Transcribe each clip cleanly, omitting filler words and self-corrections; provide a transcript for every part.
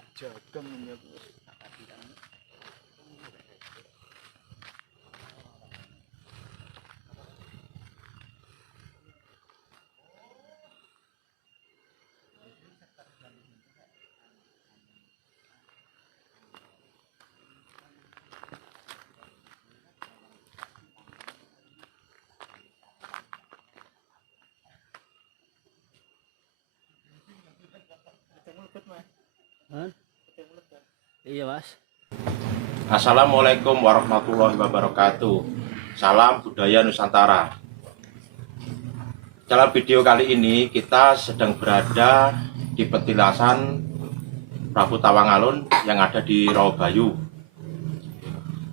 tak jogong ya Bu. Iya Mas. Assalamualaikum warahmatullahi wabarakatuh. Salam budaya Nusantara. Dalam video kali ini kita sedang berada di petilasan Prabu Tawangalun yang ada di Rawabayu.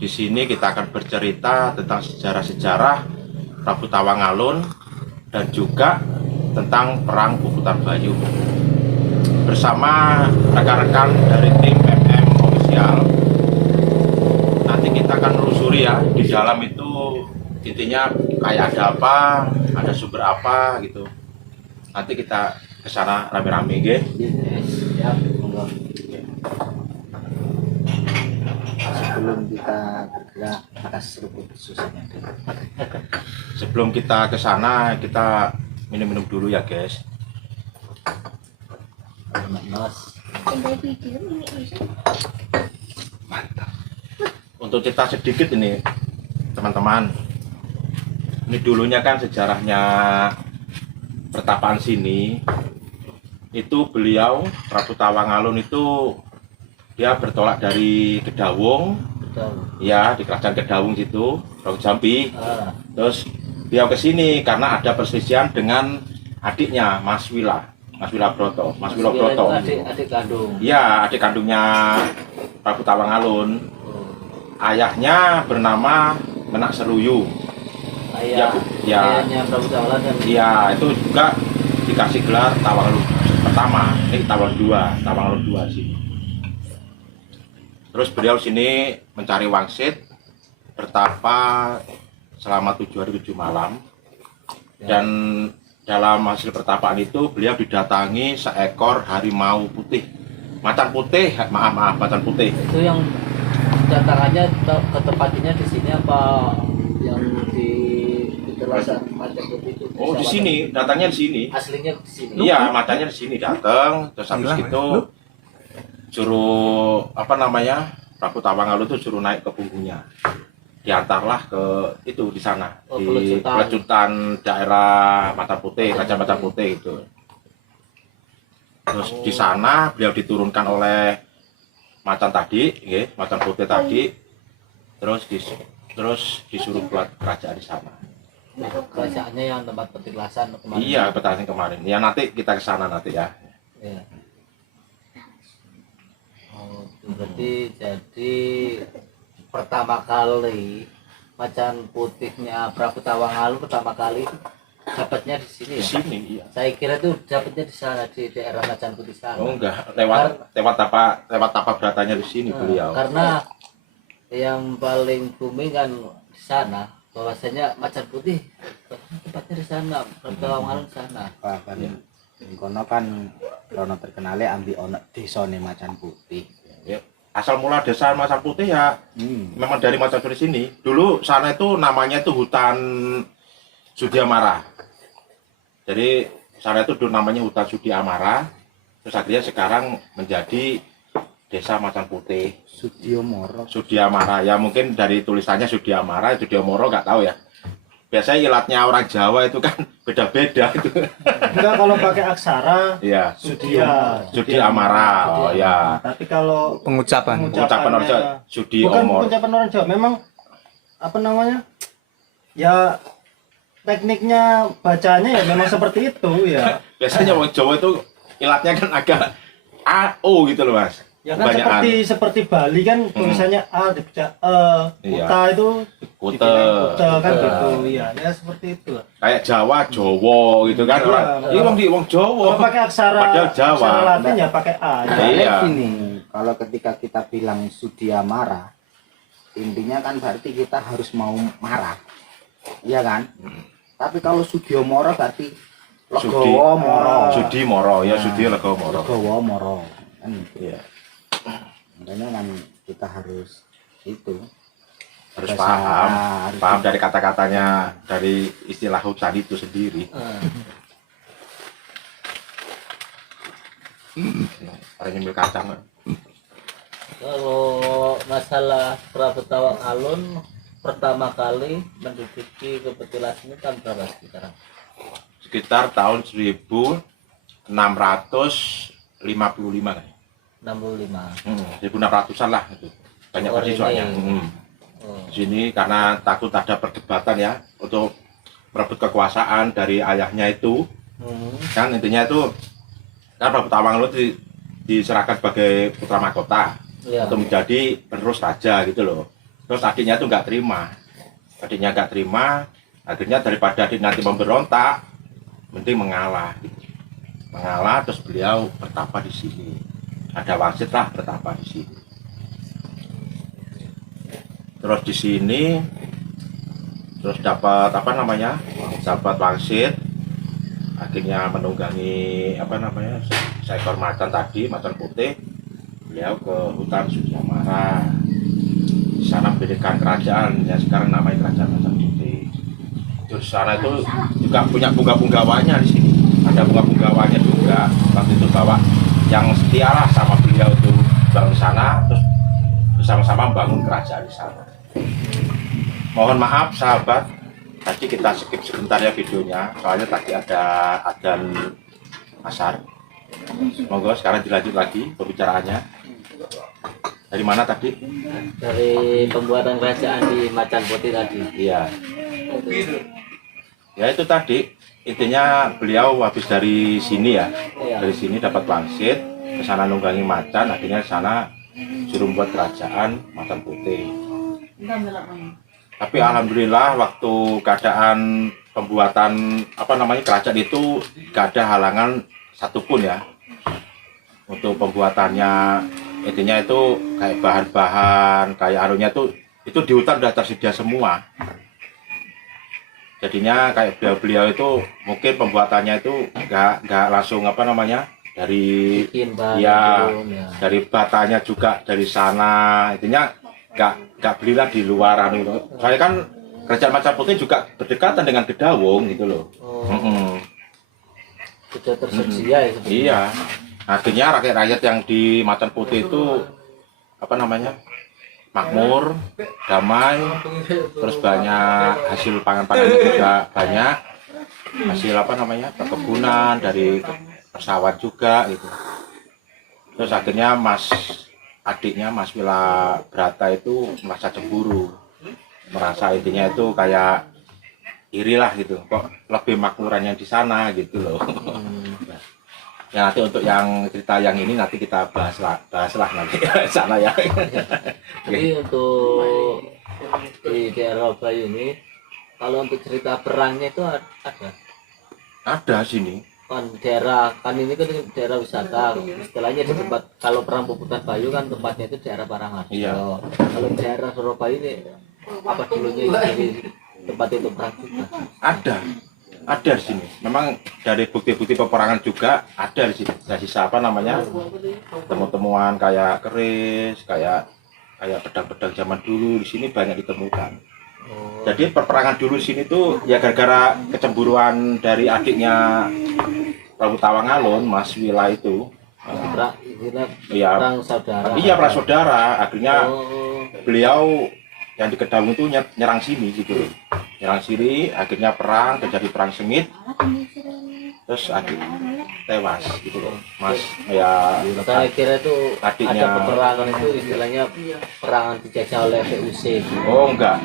Di sini kita akan bercerita tentang sejarah-sejarah Prabu Tawangalun dan juga tentang perang Puputan Bayu. Bersama rekan-rekan dari tim MM Official. Nanti kita akan menelusuri ya, di dalam itu intinya kayak ada apa, ada sumber apa gitu. Nanti kita ke sana rame-rame nggih. Ya, monggo. Sebelum kita bergerak atas seruput susunya. Sebelum kita ke sana, kita minum-minum dulu ya, guys. Mas. Mantap. Untuk cerita sedikit ini, teman-teman. Ini dulunya kan sejarahnya pertapaan sini. Itu beliau Prabu Tawangalun itu dia bertolak dari Kedawung, ya di kerajaan Kedawung situ, Raja Jambi. Terus beliau ke sini karena ada perselisihan dengan adiknya Mas Wila Broto, Mas Wila Broto. Adik kandung. Iya, adik kandungnya Prabu Tawangalun. Ayahnya bernama Menak Seruyu. Ayah, ya, ayahnya Prabu Tawangalun kan. Iya, itu juga dikasih gelar Tawangalun pertama. Ini Tawangalun 2 sih. Terus beliau sini mencari wangsit, bertapa selama 7 hari 7 malam. Dan dalam hasil pertapaan itu beliau didatangi seekor harimau putih. Macan putih. Itu yang datangannya ke tempatnya di sini apa yang di terlasan macan putih itu? Oh, di sini, datangnya di sini. Aslinya di sini. Iya, matanya di sini datang, terus habis itu suruh Prabu Tawangalun itu suruh naik ke punggungnya. Diantarlah ke itu di sana, di pelecutan daerah Macan Putih, Raja Macan Putih itu. Terus di sana beliau diturunkan oleh macan tadi, Macan Putih tadi. Terus disuruh buat kerajaan di sana. Kerajaannya yang tempat petilasan kemarin. Iya, petilasan kemarin. Ya nanti kita ke sana nanti ya. Iya. Oh, berarti jadi pertama kali macan putihnya Prabu Tawangalun pertama kali dapatnya di sini ya. Di sini, iya. Saya kira tuh dapatnya di sana di daerah Macan Putih sana. Oh enggak, lewat tapa beratanya di sini beliau. Karena yang paling booming kan di sana, bahwasanya Macan Putih tempatnya di sana, Prabu Tawangalun di sana. Pak kan kono kan rono terkenale ambi ono desane Macan Putih. Ya, asal mula desa Macan Putih ya memang dari Macan Putih sini. Dulu sana itu namanya itu hutan Sudiamara. Jadi sana itu dulu namanya hutan Sudiamara. Terus akhirnya sekarang menjadi desa Macan Putih. Sudiamara. Ya mungkin dari tulisannya Sudiamara, Sudiamoro nggak tahu ya. Biasanya ilatnya orang Jawa itu kan beda-beda itu. Enggak, kalau pakai aksara Iya. Sudiamara. Oh ya. Tapi kalau Pengucapan orang Jawa bukan Sudiomor. pengucapan orang Jawa, memang apa namanya? Ya tekniknya bacanya ya memang seperti itu ya. Biasanya orang Jawa itu ilatnya kan agak AO gitu loh Mas. Ya kan seperti Bali kan tulisannya A dibaca Kuta itu Kute kan gitu ya. Ya seperti itu. Kayak Jawa Jowo gitu kan. Ini wong Jawa. Kalau pakai aksara Padahal Jawa. aksara Latin ya pakai A. Iya. Ini kalau ketika kita bilang Sudiamara, intinya kan berarti kita harus mau marah. Iya kan? Tapi kalau Sudiomoro berarti Legowo Moro. Sudi Moro ya, Sudi Legowo Moro. Legowo Moro. Kan iya. Makanya kan kita harus itu Harus bahasa- paham, harus paham dari kata-katanya, dari istilah hutan itu sendiri. Orang nyemil kacang. Kalau masalah Prabu Tawang Alun pertama kali menduduki kepetilas ini tahun berapa sekarang? Sekitar tahun 1655 kan. 65. 1600-an lah itu. Banyak Oh, versi ini. soalnya. Oh. Di sini karena takut ada perdebatan ya untuk merebut kekuasaan dari ayahnya itu. Kan intinya itu kan Prabu Tawang Alun diserahkan sebagai putra mahkota Iya. untuk menjadi penerus raja gitu loh. Terus adiknya itu nggak terima, akhirnya daripada adik nanti memberontak, mending mengalah gitu. Mengalah, terus beliau bertapa di sini, ada wangsit lah bertapa di sini. Terus di sini terus dapat apa namanya, dapat wangsit, akhirnya menunggangi apa namanya seekor macan tadi, macan putih. Beliau ke hutan Sudiamara, di sana mendirikan kerajaan yang sekarang namanya Kerajaan Macan Putih. Di sana itu juga punya bunga-bunggawanya di sini, ada bunga-bunggawanya juga. Waktu itu bawa yang setialah sama beliau itu bangun di sana, terus bersama-sama membangun kerajaan di sana. Mohon maaf sahabat, tadi kita skip sebentar ya videonya, soalnya tadi ada adzan asar. Monggo sekarang dilanjut lagi pembicaraannya. Dari mana tadi? Dari pembuatan kerajaan di Macan Putih tadi. Iya. Ya itu tadi intinya beliau habis dari sini ya, Iya. dari sini dapat wangsit, ke sana nunggangi macan, akhirnya di sana suruh buat kerajaan Macan Putih. Tapi alhamdulillah waktu keadaan pembuatan apa namanya kerajaan itu gak ada halangan satupun ya untuk pembuatannya. Intinya itu kayak bahan-bahan kayak anunya itu di hutan udah tersedia semua. Jadinya kayak beliau itu mungkin pembuatannya itu nggak langsung apa namanya dari Bikin bahan ya, belum, ya. dari batanya juga dari sana. Intinya nggak belilah di luar anu itu. Soalnya kan kerajaan Macan Putih juga berdekatan dengan Gedawung gitu loh. Oh, sudah tersedia ya sebenarnya. Iya. Akhirnya rakyat-rakyat yang di Macan Putih itu apa namanya makmur, damai, terus banyak hasil pangan-pangan juga banyak, hasil apa namanya perkebunan dari persawahan juga gitu. Terus akhirnya adiknya Mas Wila Brata itu merasa cemburu, merasa intinya itu kayak iri lah gitu, kok lebih makmuran yang di sana gitu loh. Ya nanti untuk yang cerita yang ini nanti kita bahas lah nanti sana ya. Jadi untuk di daerah Bayu ini, kalau untuk cerita perangnya itu ada. Ada sini. Kan daerah kan ini kan daerah wisata, istilahnya di tempat kalau perang Puputan Bayu kan tempatnya itu daerah Parangan. Iya. Kalau daerah Surabaya ini apa dulunya jadi tempat itu perang juga? Ada di sini. Memang dari bukti-bukti peperangan juga ada di sini. Ada sisa apa namanya temuan-temuan kayak keris, kayak pedang-pedang zaman dulu di sini banyak ditemukan. Oh, Jadi perperangan dulu di sini tuh ya gara-gara kecemburuan dari adiknya Prabu Tawang Alun, Mas Wila itu. Iya, Iya, perang saudara. iya prasaudara. Akhirnya Oh, beliau yang di Gedawung itu nyerang sini gitu, nyerang sini, akhirnya perang, terjadi perang sengit, terus adik tewas gitu loh, Mas ya. saya kira itu Adiknya. ada peperangan itu istilahnya perangan dijajah oleh VOC. Oh enggak,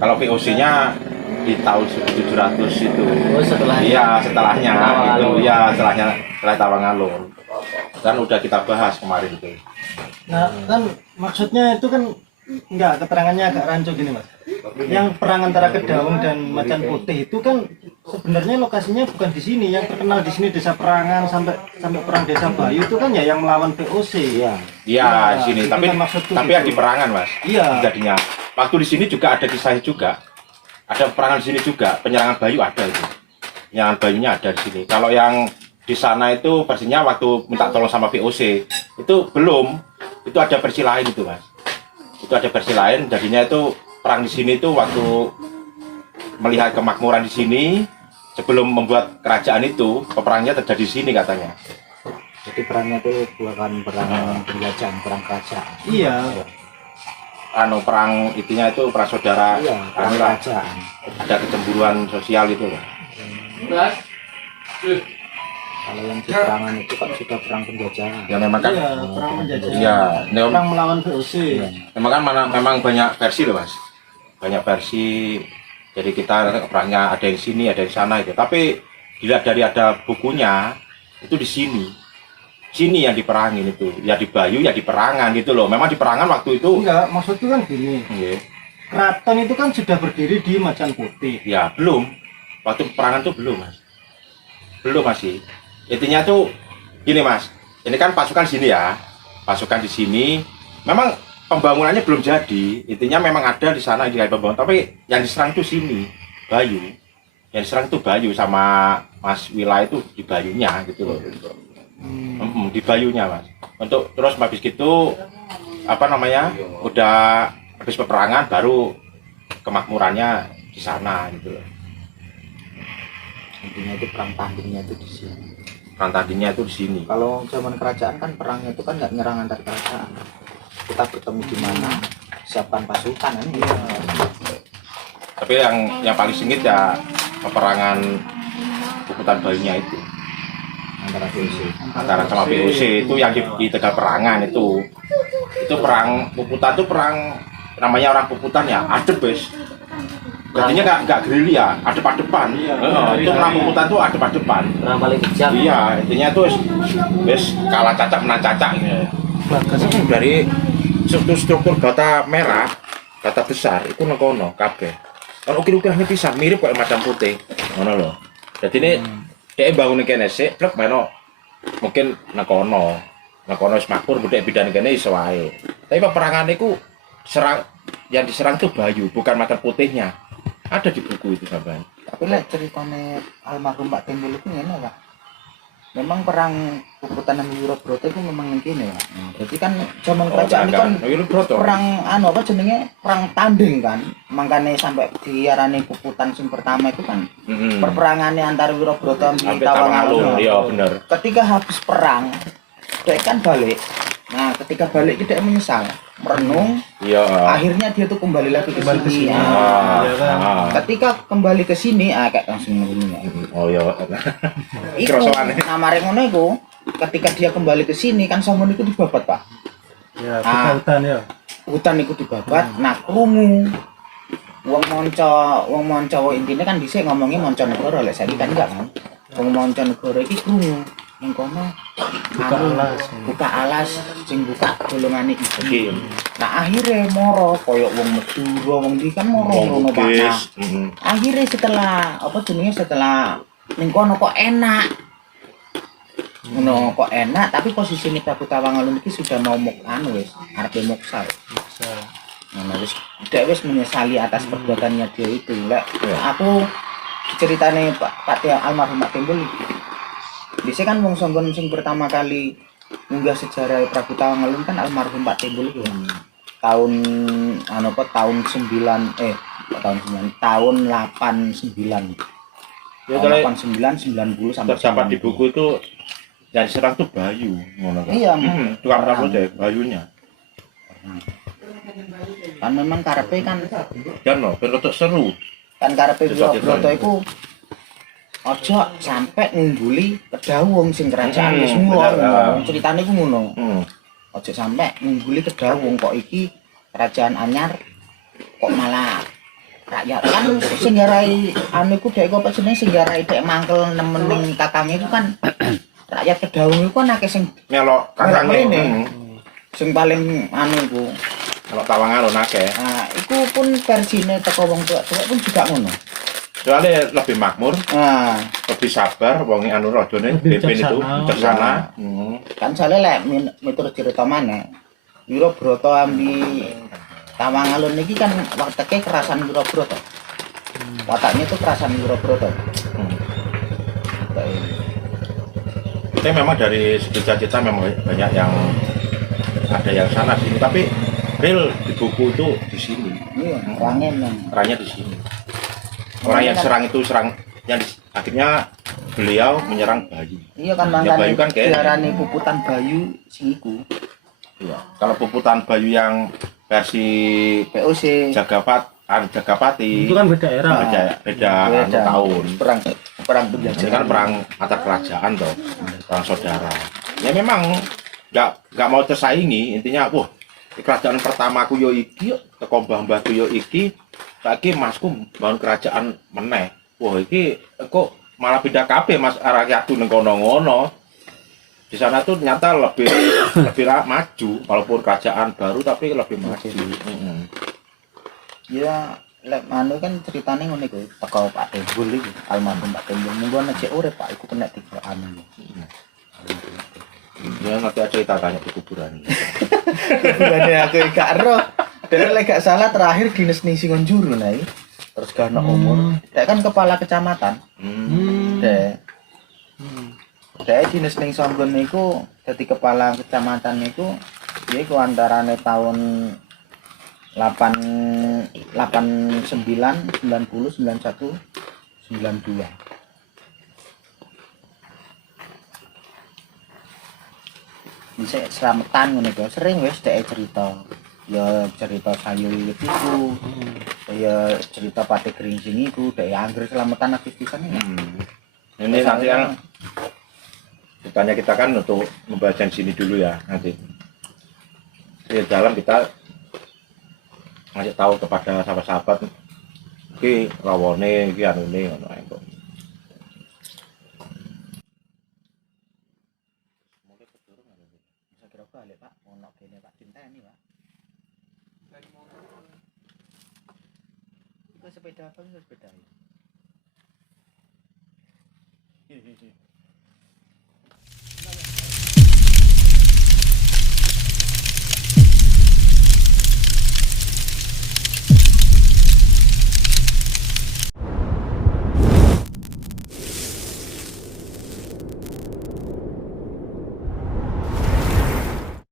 kalau VOC-nya di tahun 1700 itu. Oh, setelah Iya, setelahnya Tawang itu, Alun. ya setelah Tawang Alun. Kan udah kita bahas kemarin itu. Nah, kan maksudnya itu kan enggak, keterangannya agak rancu gini, Mas. Yang perang antara Gedawung dan Macan Putih itu kan sebenarnya lokasinya bukan di sini. Yang terkenal di sini Desa Perangan sampai perang Desa Bayu itu kan ya yang melawan VOC. Iya. Iya, di sini, itu tapi kan maksudku tapi gitu. ada di perangan, Mas. Iya. Jadinya waktu di sini juga ada kisahnya juga. Ada perangan di sini juga, penyerangan Bayu ada itu. Penyerangan Bayunya ada di sini. Kalau yang di sana itu versinya waktu minta tolong sama VOC itu belum. itu ada versi lain itu mas. Itu ada versi lain, jadinya itu perang di sini itu waktu melihat kemakmuran di sini sebelum membuat kerajaan itu peperangnya terjadi di sini katanya. Jadi perangnya itu bukan perang penjajahan, perang kerajaan. Iya. Perang itunya itu perang saudara. Iya, perang Lah, kerajaan. ada kecemburuan sosial itu loh. Kalau yang di perangan itu kan sudah perang penjajahan. Ya memang kan. Iya, perang penjajahan. Iya, Perang melawan VOC. memang kan memang banyak versi loh mas. Banyak versi. Jadi kita perangnya ada yang sini, ada yang sana itu. Tapi dilihat dari ada bukunya itu di sini. Sini yang diperangin itu, ya di Bayu, ya di perangan gitu loh. Memang di perangan waktu itu. Enggak, maksudku kan gini. Iya. Keraton itu kan sudah berdiri di Macan Putih. Ya belum. Waktu perangan tuh belum mas. Belum masih. Intinya tuh gini mas. Ini kan pasukan sini ya. Pasukan di sini. Memang pembangunannya belum jadi. Intinya memang ada di sana di pembangunan. Tapi yang diserang tuh sini, Bayu. Yang diserang tuh Bayu sama Mas Wila itu di Bayunya gitu loh. Di Bayunya mas. Untuk terus habis gitu udah habis peperangan baru kemakmurannya di sana gitu loh. Intinya itu perang tandingnya itu di sini. Perang tadinya itu di sini. Kalau zaman kerajaan kan perangnya itu kan nggak nyerang antar kerajaan. Kita bertemu di mana, siapkan pasukan kan. Tapi yang paling sengit ya peperangan Puputan Bayunya itu Antara VOC. antara sama VOC itu yang di Tegal Perangan itu perang Puputan itu perang namanya orang Puputan ya adep wes. Jadinya nggak gerilya, adep-adepan. Itu perang Puputan tuh adep-adepan. Perang paling kejam. Iya, intinya tuh wes kalah cacak menang cacak gitu. Bagasnya dari struktur bata merah, bata besar itu nekono kabeh. Kalau ukir-ukirane pisan mirip kayak Macan Putih. Ngono lho. Jadi ini dia bangun kene sik, plek meno. Mungkin nekono. Nekono wis makmur budek bidan kene iso wae. Tapi peperangan iku serang yang diserang tuh Bayu, bukan Macan Putihnya. Ada di buku itu sampean. Tapi lek ceritanya almarhum Pak Timbul itu ngene Pak. Memang perang Puputan dan Wirabroto itu memang ngene ya. Jadi kan zaman kerajaan itu kan perang apa jenenge perang tanding kan. Makanya sampai diarani Puputan sing pertama itu kan perperangannya antara Wirabroto dan Tawangalun. Iya bener. Ketika habis perang, dia kan balik. Nah, ketika balik dia menyesal, merenung. Iya. Akhirnya dia tuh kembali lagi ke sini. Ketika kembali ke sini, kayak langsung ngene. Oh iya. Iku namare ngono iku, ketika dia kembali ke sini kan Songgon iku dibabat, Pak. Ya, hutan ya. Hutan iku dibabat. Nah, krungu wong monco intine kan dhisik ngomongnya Monconegoro, lek saiki kan enggak kan. Wong Monconegoro iki krungu ning kono buka alas sing buka golongane iki. Nah, akhirnya moro koyo wong Madura, wong iki kan moro ngono Pak. Nah, akhirnya setelah ning kono kok enak. Ngono kok enak, tapi posisi ini Prabu Tawangalun iki sudah mau arepe moksa. Nah, wis menyesali atas perbuatannya dia itu. Lek aku ceritane Pak almarhum Pak Timbul. Bisa kan wong Songgon sing pertama kali munggah sejarah Prabu Tawangalun kan almarhum Pak Timbul itu. Tahun 89. Ya, tahun 89 90 sampai terdapat di buku itu yang diserang tuh Bayu, ngono kan. Iya, tukang Prabu deh Bayunya. Kan memang karepe kan untuk seru. kan karepe Wirabroto iku ojo sampai ngumbuli kedawung sing kerajaan wis mulai. Ceritane iku ngono. Ojo sampai ngumbuli kedawung kok iki kerajaan anyar kok malah rakyat kan sing garai anu iku dhek apa jenenge sing garai dhek mangkel nemening kakange iku kan rakyat kedawung iku kan akeh sing Melok kakange. Sing paling anu iku Kalau Tawangalun akeh. nah, iku pun versine teko wong tuwa-tuwa pun juga ngono. Soalnya lebih makmur, Nah, lebih sabar, wongi anu rajane BP itu bijaksana. kan soalnya lek miturut cerita mana Wirabroto ambi Tawangalun niki kan wataknya kerasan Wirabroto. Wataknya tuh kerasan Wirabroto. Kita memang dari segi cita memang banyak yang ada yang sana sini, tapi real di buku itu di sini. Iya, orangnya memang. Orangnya di sini. Orang yang serang itu akhirnya beliau menyerang Bayu. Iya kan Ya, Bayu kan kayak diarani puputan Bayu sing iku. iya. Kalau puputan Bayu yang versi POC Jagapati Itu kan beda era. beda anu tahun. perang Ini penjajah. kan perang antar kerajaan toh, perang saudara. Ya memang nggak mau tersaingi, intinya wah kerajaan pertamaku yo iki, teko mbah-mbahku yo iki, saiki masku bangun kerajaan meneh. Wah iki kok malah pindah kabeh Mas rakyatku ning kono-ngono. Di sana tuh ternyata lebih maju, walaupun kerajaan baru tapi lebih maju. Ya lek anu kan ceritane ngene kuwi, teko Pak Tembul iki, almarhum Pak Tembul. Munggo nek cek urip Pak iku kena tiga anu. Ya nanti ada cerita tanya di kuburan. Gimana aku gak ero. Dan lek gak salah terakhir dinas ning Singonjuru nae. Terus gak ono umur. Dek kan kepala kecamatan. Dek. Dek dinas ning Songgon niku dadi kepala kecamatan niku yaiku antarane tahun 89, 90, 91, 92. Bisa selamatan ngono iku sering wis dhek cerita. Ya cerita sayu wiwit iku. Ya cerita pate geringsing iku dhek anggere selamatan aktif-aktifan iki. Ini nanti yang ceritanya kita kan untuk membaca di sini dulu ya nanti. Di dalam kita ngasih tahu kepada sahabat-sahabat iki rawone iki anune ngono ae kok. Saya kira balik Pak, ono kene Pak Dinteni Pak. Itu sepeda apa itu sepeda?